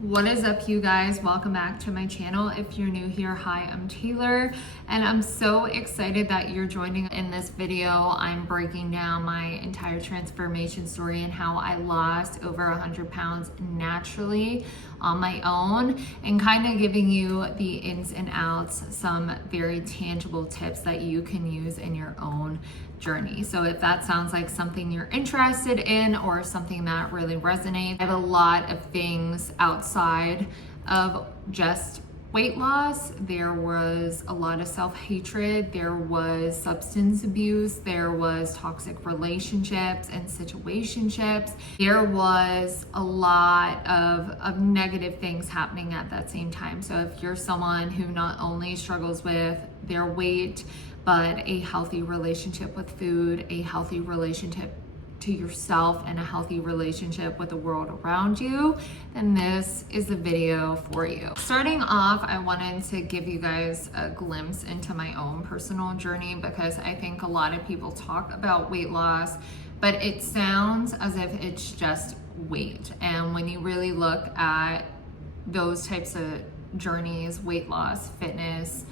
What is up, you guys? Welcome back to my channel. If you're new here, hi, I'm Taylor, and I'm so excited that you're joining in this video. I'm breaking down my entire transformation story and how I lost over 100 pounds naturally on my own, and kind of giving you the ins and outs, some very tangible tips that you can use in your own journey. So if that sounds like something you're interested in or something that really resonates, I have a lot of things outside of just weight loss. There was a lot of self-hatred, there was substance abuse, there was toxic relationships and situationships. There was a lot of negative things happening at that same time. So if you're someone who not only struggles with their weight, but a healthy relationship with food, a healthy relationship to yourself, and a healthy relationship with the world around you, then this is the video for you. Starting off, I wanted to give you guys a glimpse into my own personal journey, because I think a lot of people talk about weight loss, but it sounds as if it's just weight. And when you really look at those types of journeys, weight loss, fitness,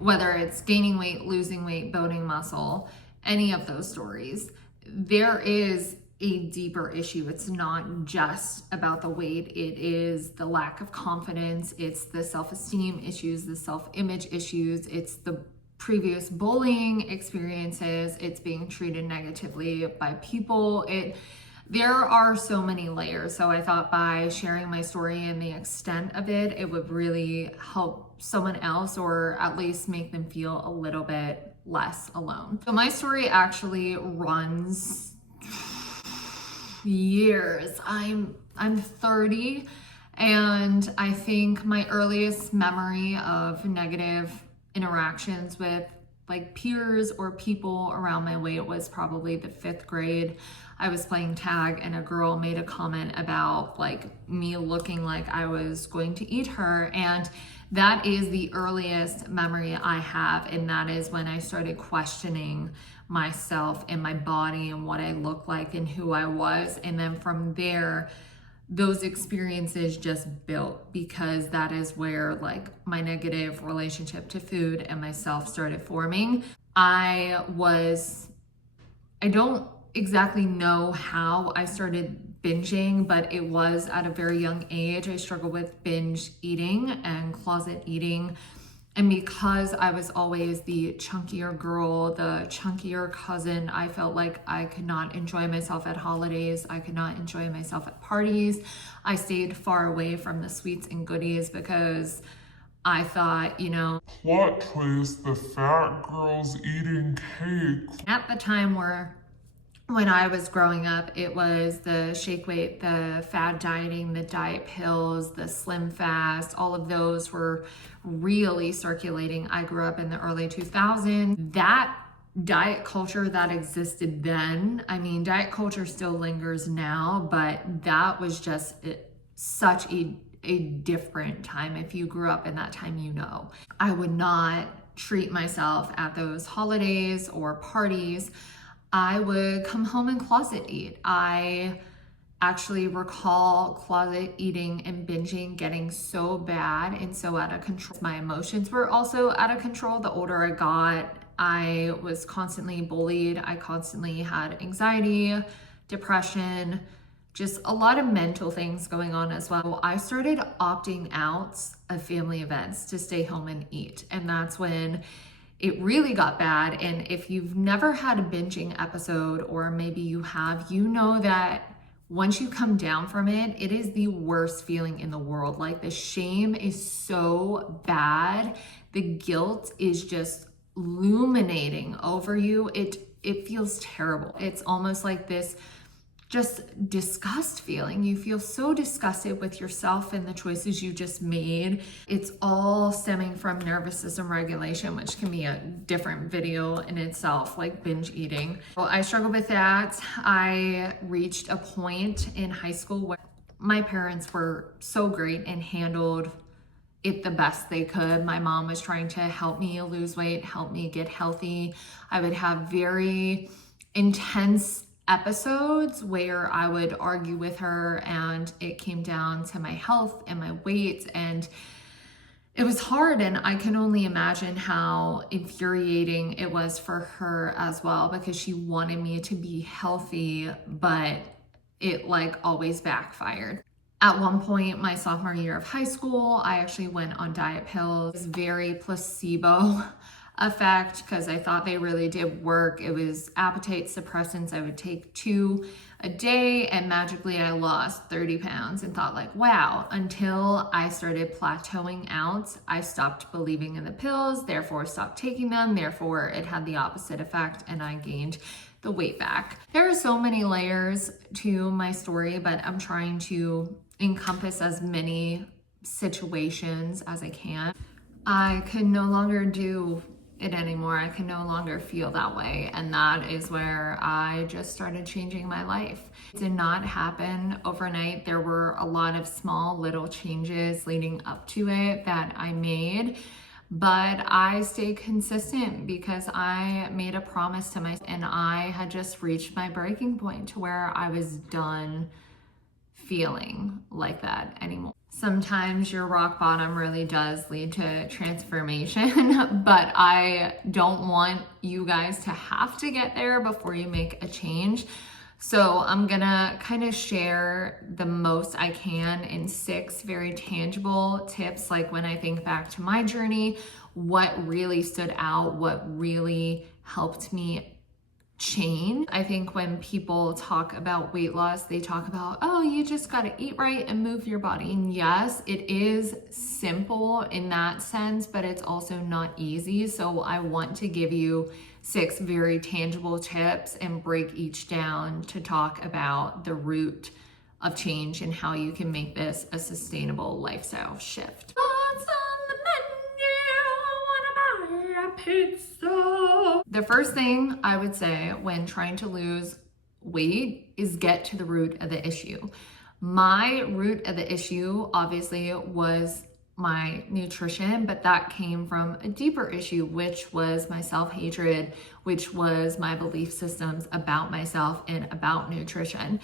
whether it's gaining weight, losing weight, building muscle, any of those stories, there is a deeper issue. It's not just about the weight. It is the lack of confidence. It's the self-esteem issues, the self-image issues. It's the previous bullying experiences. It's being treated negatively by people. There are so many layers. So I thought by sharing my story and the extent of it, it would really help someone else, or at least make them feel a little bit less alone. So my story actually runs years. I'm 30, and I think my earliest memory of negative interactions with like peers or people around my weight was probably the 5th grade. I was playing tag and a girl made a comment about like me looking like I was going to eat her, and that is the earliest memory I have, and that is when I started questioning myself and my body and what I looked like and who I was. And then from there, those experiences just built, because that is where like my negative relationship to food and myself started forming. I don't exactly know how I started binging, but it was at a very young age. I struggled with binge eating and closet eating. And because I was always the chunkier girl, the chunkier cousin, I felt like I could not enjoy myself at holidays. I could not enjoy myself at parties. I stayed far away from the sweets and goodies because I thought, Plot twist, the fat girl's eating cake. At the time when I was growing up, it was the shake weight, the fad dieting, the diet pills, the slim fast, all of those were really circulating. I grew up in the early 2000s. That diet culture that existed then, I mean, diet culture still lingers now, but that was just such a different time. If you grew up in that time, I would not treat myself at those holidays or parties. I would come home and closet eat. I actually recall closet eating and binging getting so bad and so out of control. My emotions were also out of control. The older I got, I was constantly bullied. I constantly had anxiety, depression, just a lot of mental things going on as well. I started opting out of family events to stay home and eat. And that's when it really got bad. And if you've never had a binging episode, or maybe you have, you know that once you come down from it, it is the worst feeling in the world. Like, the shame is so bad. The guilt is just illuminating over you. It feels terrible. It's almost like this just disgust feeling. You feel so disgusted with yourself and the choices you just made. It's all stemming from nervous system regulation, which can be a different video in itself, like binge eating. Well, I struggled with that. I reached a point in high school where my parents were so great and handled it the best they could. My mom was trying to help me lose weight, help me get healthy. I would have very intense episodes where I would argue with her and it came down to my health and my weight, and it was hard. And I can only imagine how infuriating it was for her as well, because she wanted me to be healthy, but it like always backfired. At one point, my sophomore year of high school, I actually went on diet pills. It was very placebo effect because I thought they really did work. It was appetite suppressants. I would take 2 a day and magically I lost 30 pounds and thought like, wow, until I started plateauing out. I stopped believing in the pills, therefore stopped taking them. Therefore, it had the opposite effect and I gained the weight back. There are so many layers to my story, but I'm trying to encompass as many situations as I can. I could no longer do it anymore. I can no longer feel that way. And that is where I just started changing my life. It did not happen overnight. There were a lot of small little changes leading up to it that I made, but I stayed consistent because I made a promise to myself and I had just reached my breaking point to where I was done feeling like that anymore. Sometimes your rock bottom really does lead to transformation, but I don't want you guys to have to get there before you make a change. So I'm gonna kind of share the most I can in 6 very tangible tips. Like when I think back to my journey, what really stood out, what really helped me change. I think when people talk about weight loss, they talk about, oh, you just got to eat right and move your body. And yes, it is simple in that sense, but it's also not easy. So I want to give you 6 very tangible tips and break each down to talk about the root of change and how you can make this a sustainable lifestyle shift. What's on the menu? I want to buy a pizza. The first thing I would say when trying to lose weight is get to the root of the issue. My root of the issue obviously was my nutrition, but that came from a deeper issue, which was my self-hatred, which was my belief systems about myself and about nutrition.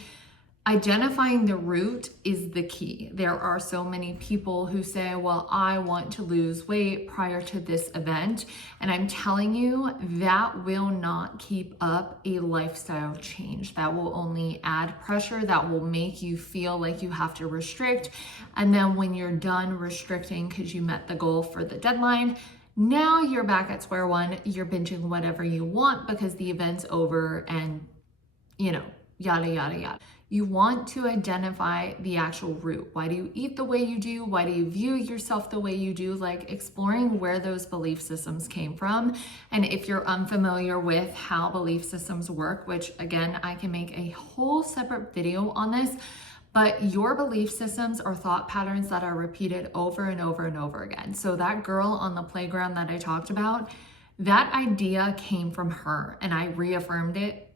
Identifying the root is the key. There are so many people who say, well, I want to lose weight prior to this event. And I'm telling you, that will not keep up a lifestyle change. That will only add pressure. That will make you feel like you have to restrict. And then when you're done restricting because you met the goal for the deadline, now you're back at square one. You're binging whatever you want because the event's over and, yada, yada, yada. You want to identify the actual root. Why do you eat the way you do? Why do you view yourself the way you do? Like exploring where those belief systems came from. And if you're unfamiliar with how belief systems work, which again, I can make a whole separate video on this, but your belief systems are thought patterns that are repeated over and over and over again. So that girl on the playground that I talked about, that idea came from her and I reaffirmed it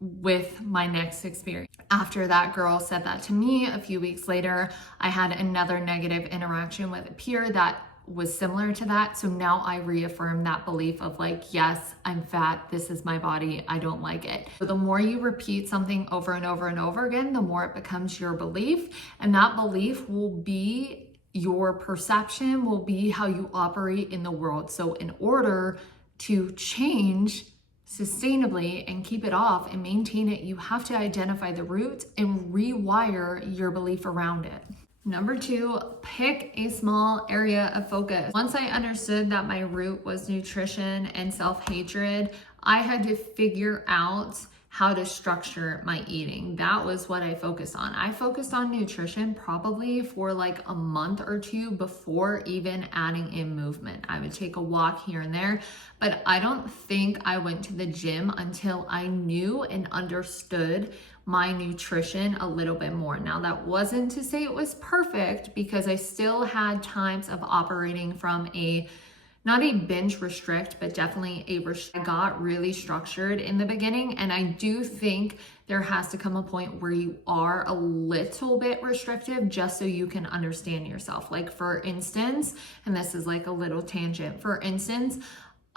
with my next experience. After that girl said that to me, a few weeks later, I had another negative interaction with a peer that was similar to that. So now I reaffirm that belief of like, yes, I'm fat. This is my body. I don't like it. So the more you repeat something over and over and over again, the more it becomes your belief. And that belief will be your perception, will be how you operate in the world. So in order to change sustainably and keep it off and maintain it, you have to identify the root and rewire your belief around it. Number 2, pick a small area of focus. Once I understood that my root was nutrition and self-hatred, I had to figure out how to structure my eating. That was what I focused on. I focused on nutrition probably for like a month or 2 before even adding in movement. I would take a walk here and there, but I don't think I went to the gym until I knew and understood my nutrition a little bit more. Now that wasn't to say it was perfect because I still had times of operating from not a binge restrict, but definitely I got really structured in the beginning. And I do think there has to come a point where you are a little bit restrictive just so you can understand yourself. Like for instance, and this is like a little tangent, for instance,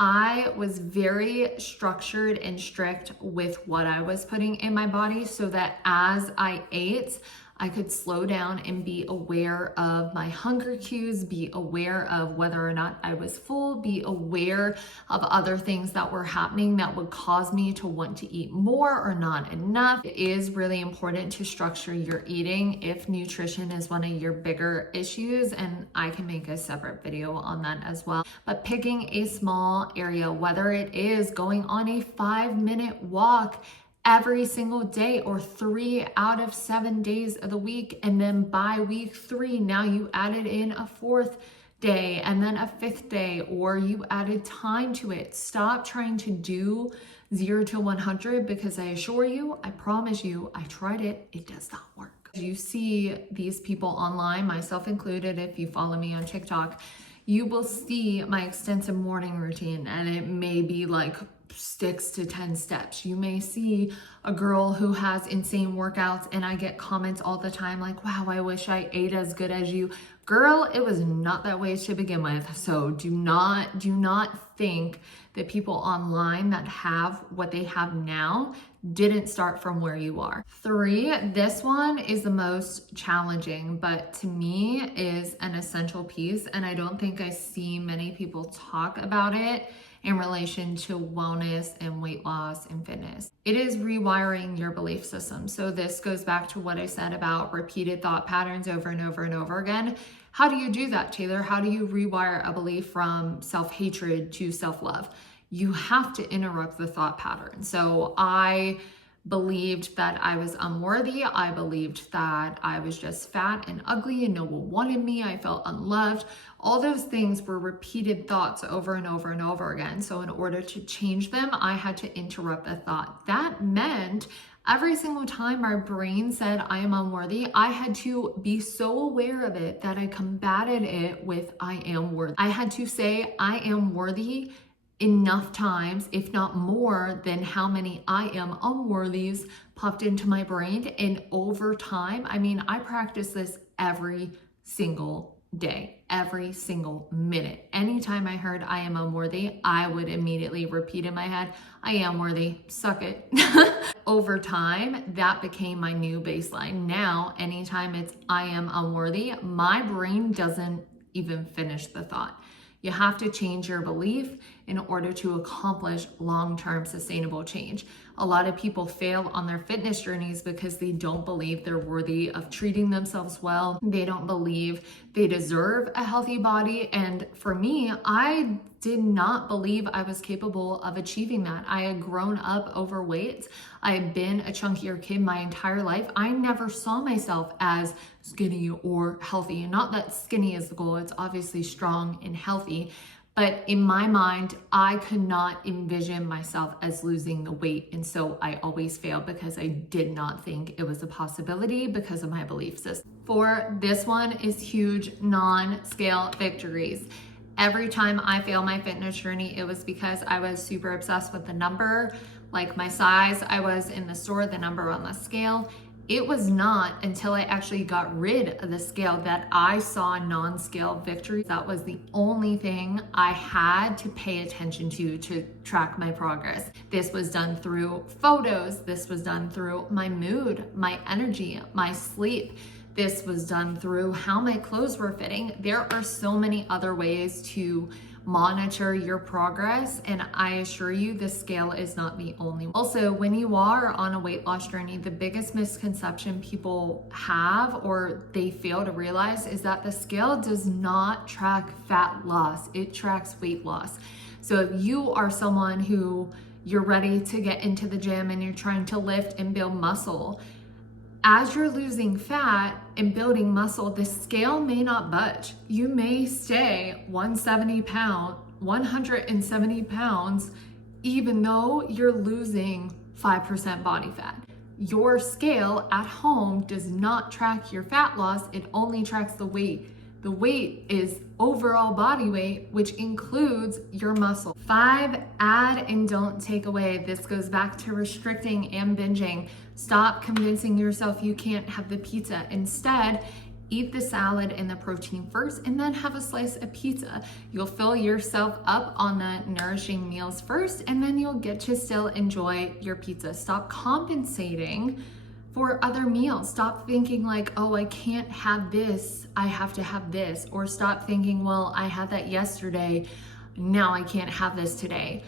I was very structured and strict with what I was putting in my body so that as I ate, I could slow down and be aware of my hunger cues, be aware of whether or not I was full, be aware of other things that were happening that would cause me to want to eat more or not enough. It is really important to structure your eating if nutrition is one of your bigger issues, and I can make a separate video on that as well. But picking a small area, whether it is going on a 5-minute walk every single day or 3 out of 7 days of the week, and then by week 3 now you added in a 4th day and then a 5th day, or you added time to it. Stop trying to do 0 to 100, because I assure you, I promise you, I tried it, it does not work. You see these people online, myself included, if you follow me on TikTok, you will see my extensive morning routine, and it may be like 6 to 10 steps. You may see a girl who has insane workouts, and I get comments all the time like, wow, I wish I ate as good as you. Girl, it was not that way to begin with. So do not think that people online that have what they have now didn't start from where you are. 3, this one is the most challenging, but to me is an essential piece, and I don't think I see many people talk about it in relation to wellness and weight loss and fitness. It is rewiring your belief system. So this goes back to what I said about repeated thought patterns over and over and over again. How do you do that, Taylor? How do you rewire a belief from self-hatred to self-love? You have to interrupt the thought pattern. So I believed that I was unworthy. I believed that I was just fat and ugly and no one wanted me. I felt unloved. All those things were repeated thoughts over and over and over again. So in order to change them, I had to interrupt the thought. That meant every single time my brain said I am unworthy, I had to be so aware of it that I combated it with I am worthy. I had to say I am worthy enough times, if not more than how many I am unworthies popped into my brain. And over time, I mean, I practice this every single day, every single minute. Anytime I heard I am unworthy, I would immediately repeat in my head, I am worthy, suck it. Over time, that became my new baseline. Now, anytime it's I am unworthy, my brain doesn't even finish the thought. You have to change your belief in order to accomplish long-term sustainable change. A lot of people fail on their fitness journeys because they don't believe they're worthy of treating themselves well. They don't believe they deserve a healthy body. And for me, I did not believe I was capable of achieving that. I had grown up overweight. I had been a chunkier kid my entire life. I never saw myself as skinny or healthy. And not that skinny is the goal, it's obviously strong and healthy. But in my mind, I could not envision myself as losing the weight. And so I always failed because I did not think it was a possibility because of my belief system. For this one is huge non-scale victories. Every time I failed my fitness journey, it was because I was super obsessed with the number, like my size. I was in the store, the number on the scale. It was not until I actually got rid of the scale that I saw non-scale victories. That was the only thing I had to pay attention to track my progress. This was done through photos. This was done through my mood, my energy, my sleep. This was done through how my clothes were fitting. There are so many other ways to monitor your progress, and I assure you the scale is not the only one. Also, when you are on a weight loss journey, the biggest misconception people have or they fail to realize is that the scale does not track fat loss, it tracks weight loss. So if you are someone who you're ready to get into the gym and you're trying to lift and build muscle, as you're losing fat and building muscle, the scale may not budge. You may stay 170 pounds, even though you're losing 5% body fat. Your scale at home does not track your fat loss, it only tracks the weight. The weight is overall body weight, which includes your muscle. 5, add and don't take away. This goes back to restricting and binging. Stop convincing yourself you can't have the pizza. Instead, eat the salad and the protein first, and then have a slice of pizza. You'll fill yourself up on the nourishing meals first, and then you'll get to still enjoy your pizza. Stop compensating for other meals. Stop thinking like, oh, I can't have this, I have to have this. Or stop thinking, well, I had that yesterday, now I can't have this today.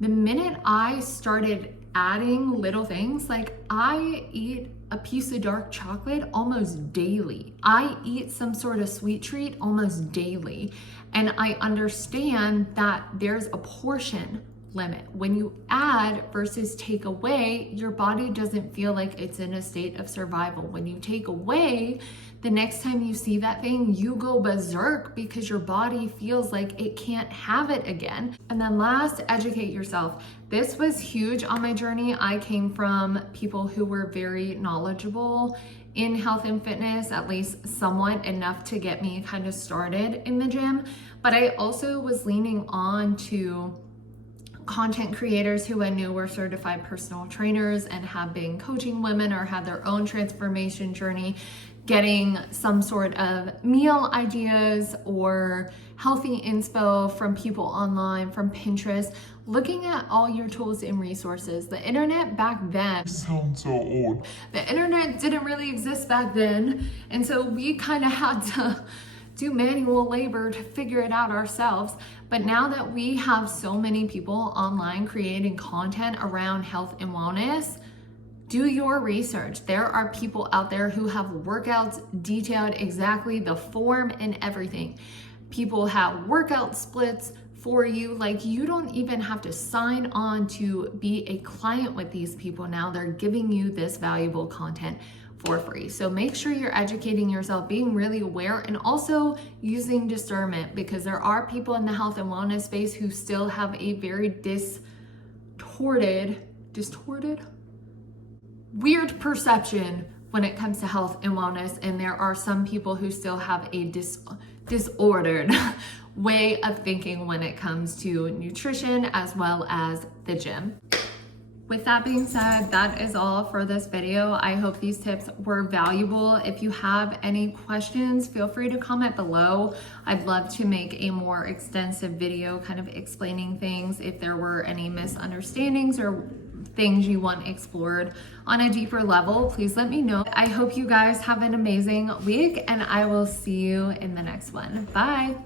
The minute I started adding little things, like I eat a piece of dark chocolate almost daily. I eat some sort of sweet treat almost daily. And I understand that there's a portion limit. When you add versus take away, your body doesn't feel like it's in a state of survival. When you take away, the next time you see that thing, you go berserk because your body feels like it can't have it again. And then last, educate yourself. This was huge on my journey. I came from people who were very knowledgeable in health and fitness, at least somewhat enough to get me kind of started in the gym. But I also was leaning on to content creators who I knew were certified personal trainers and have been coaching women or had their own transformation journey, getting some sort of meal ideas or healthy inspo from people online, from Pinterest, looking at all your tools and resources. The internet back then Sounds so old. The internet didn't really exist back then, and so we kind of had to do manual labor to figure it out ourselves. But now that we have so many people online creating content around health and wellness, do your research. There are people out there who have workouts detailed exactly the form and everything. People have workout splits for you. Like, you don't even have to sign on to be a client with these people now. They're giving you this valuable content for free. So make sure you're educating yourself, being really aware, and also using discernment, because there are people in the health and wellness space who still have a very distorted, weird perception when it comes to health and wellness. And there are some people who still have a disordered way of thinking when it comes to nutrition as well as the gym. With that being said, that is all for this video. I hope these tips were valuable. If you have any questions, feel free to comment below. I'd love to make a more extensive video kind of explaining things. If there were any misunderstandings or things you want explored on a deeper level, please let me know. I hope you guys have an amazing week, and I will see you in the next one. Bye.